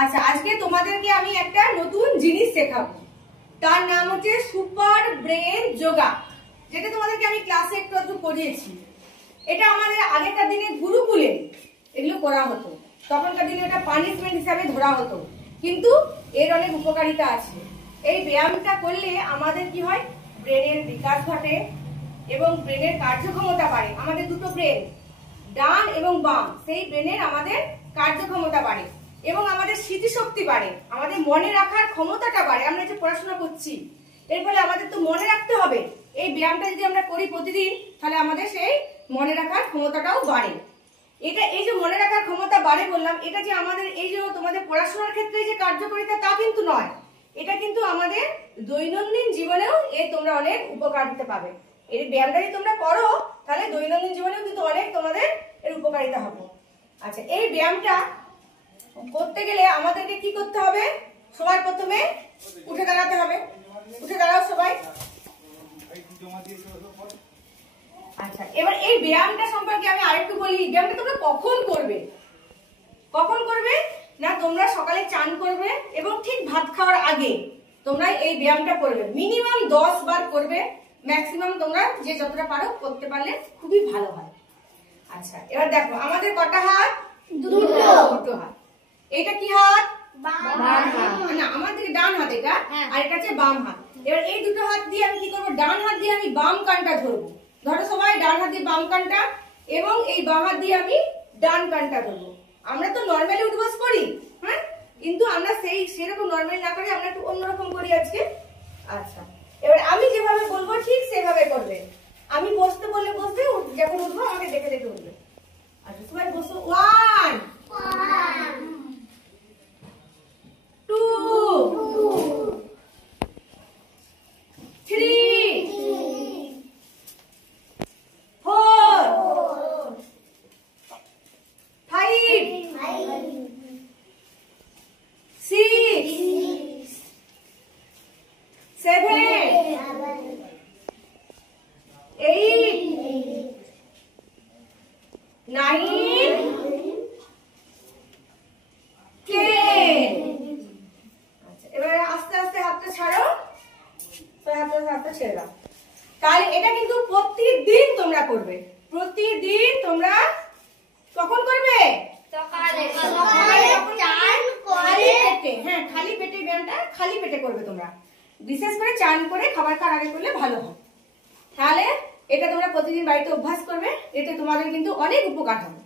আচ্ছা, আজকে তোমাদেরকে আমি একটা নতুন জিনিস শেখাবো। তার নাম হচ্ছে সুপার ব্রেন যোগা, যেটা তোমাদেরকে আমি ক্লাসে একটু করিয়েছি। এটা আমাদের আগেকার দিনে গুরুকুলে এগুলো করা হতো। তখনকার দিনে এটা পানিশমেন্ট হিসাবে ধরা হতো, কিন্তু এর অনেক উপকারিতা আছে। এই ব্যায়ামটা করলে আমাদের কি হয়, ব্রেনের বিকাশ ঘটে এবং ব্রেনের কার্যক্ষমতা বাড়ে। আমাদের দুটো ব্রেন, ডান এবং বাম, সেই ব্রেনের আমাদের কার্যক্ষমতা বাড়ে এবং আমাদের স্মৃতিশক্তি বাড়ে, আমাদের মনে রাখার ক্ষমতাটা বাড়ে। আমরা যে পড়াশোনা করছি, এর ফলে আমাদের তো মনে রাখতে হবে। এই ব্যায়ামটা যদি আমরা করি প্রতিদিন, তাহলে আমাদের সেই মনে রাখার ক্ষমতাটাও বাড়ে। এটা এই যে মনে রাখার ক্ষমতা বাড়ে বললাম, এটা যে আমাদের এই যে তোমাদের পড়াশোনার ক্ষেত্রে যে কার্যকারিতা তা কিন্তু নয়, এটা কিন্তু আমাদের দৈনন্দিন জীবনেও তোমরা অনেক উপকারিতা পাবে। এই ব্যায়ামটা যদি তোমরা করো, তাহলে দৈনন্দিন জীবনেও কিন্তু অনেক তোমাদের এর উপকারিতা হবে। আচ্ছা, এই ব্যায়ামটা করতে গেলে আমাদেরকে কি করতে হবে? সবার প্রথমে উঠে দাঁড়াতে হবে। উঠে দাঁড়াও সবাই। আচ্ছা, এবার এই ব্যায়ামটা সম্পর্কে আমি আরেকটু বলি। ব্যায়ামটা তোমরা কখন করবে? কখন করবে না, তোমরা সকালে চান করবে এবং ঠিক ভাত খাওয়ার আগে তোমরা এই ব্যায়ামটা করবে। মিনিমাম 10 বার করবে, ম্যাক্সিমাম তোমরা যে যতটা পারো করতে পারলে খুবই ভালো হয়। আচ্ছা, এবার দেখো আমাদের কটা হাত? দুটো হাত। এটা কি হাত? বাম হাত। না, আমাদের ডান হাত এটা, আর এটা হচ্ছে বাম হাত। এবার এই দুটো হাত দিয়ে আমি কি করবো? ডান হাত দিয়ে আমি বাম কানটা ধরবো। ধরো সবাই, ডান হাত দিয়ে বাম কানটা এবং এই বাম হাত দিয়ে আমি ডান কানটা ধরবো। আমরা তো নর্মালি উঠবস করি, হ্যাঁ, কিন্তু আমরা সেরকম নর্মালি না করে আমরা একটু অন্যরকম করি আজকে। আচ্ছা, এবার আমি যেভাবে বলবো ঠিক সেভাবে করবে। আমি বসতে বললে বসবে, যখন উঠবো আমাকে দেখে দেখে উঠবে। আচ্ছা, সবাই বসো। 1 2 3 4 5 6 7 8 9 10। আচ্ছা, এবারে আস্তে আস্তে হাতটা ছাড়ো। হাতটা ছেড়ে দাও। তাহলে এটা কিন্তু প্রতিদিন তোমরা করবে। প্রতিদিন তোমরা কখন করবে? সকালে। হ্যাঁ, খালি পেটে ব্যায়ামটা খালি পেটে করবে তোমরা। বিশেষ করে চান করে খাবার খাওয়ার আগে করলে ভালো হয়। তাহলে এটা তোমরা প্রতিদিন বাড়িতে অভ্যাস করবে, এতে তোমাদের কিন্তু অনেক উপকার হবে।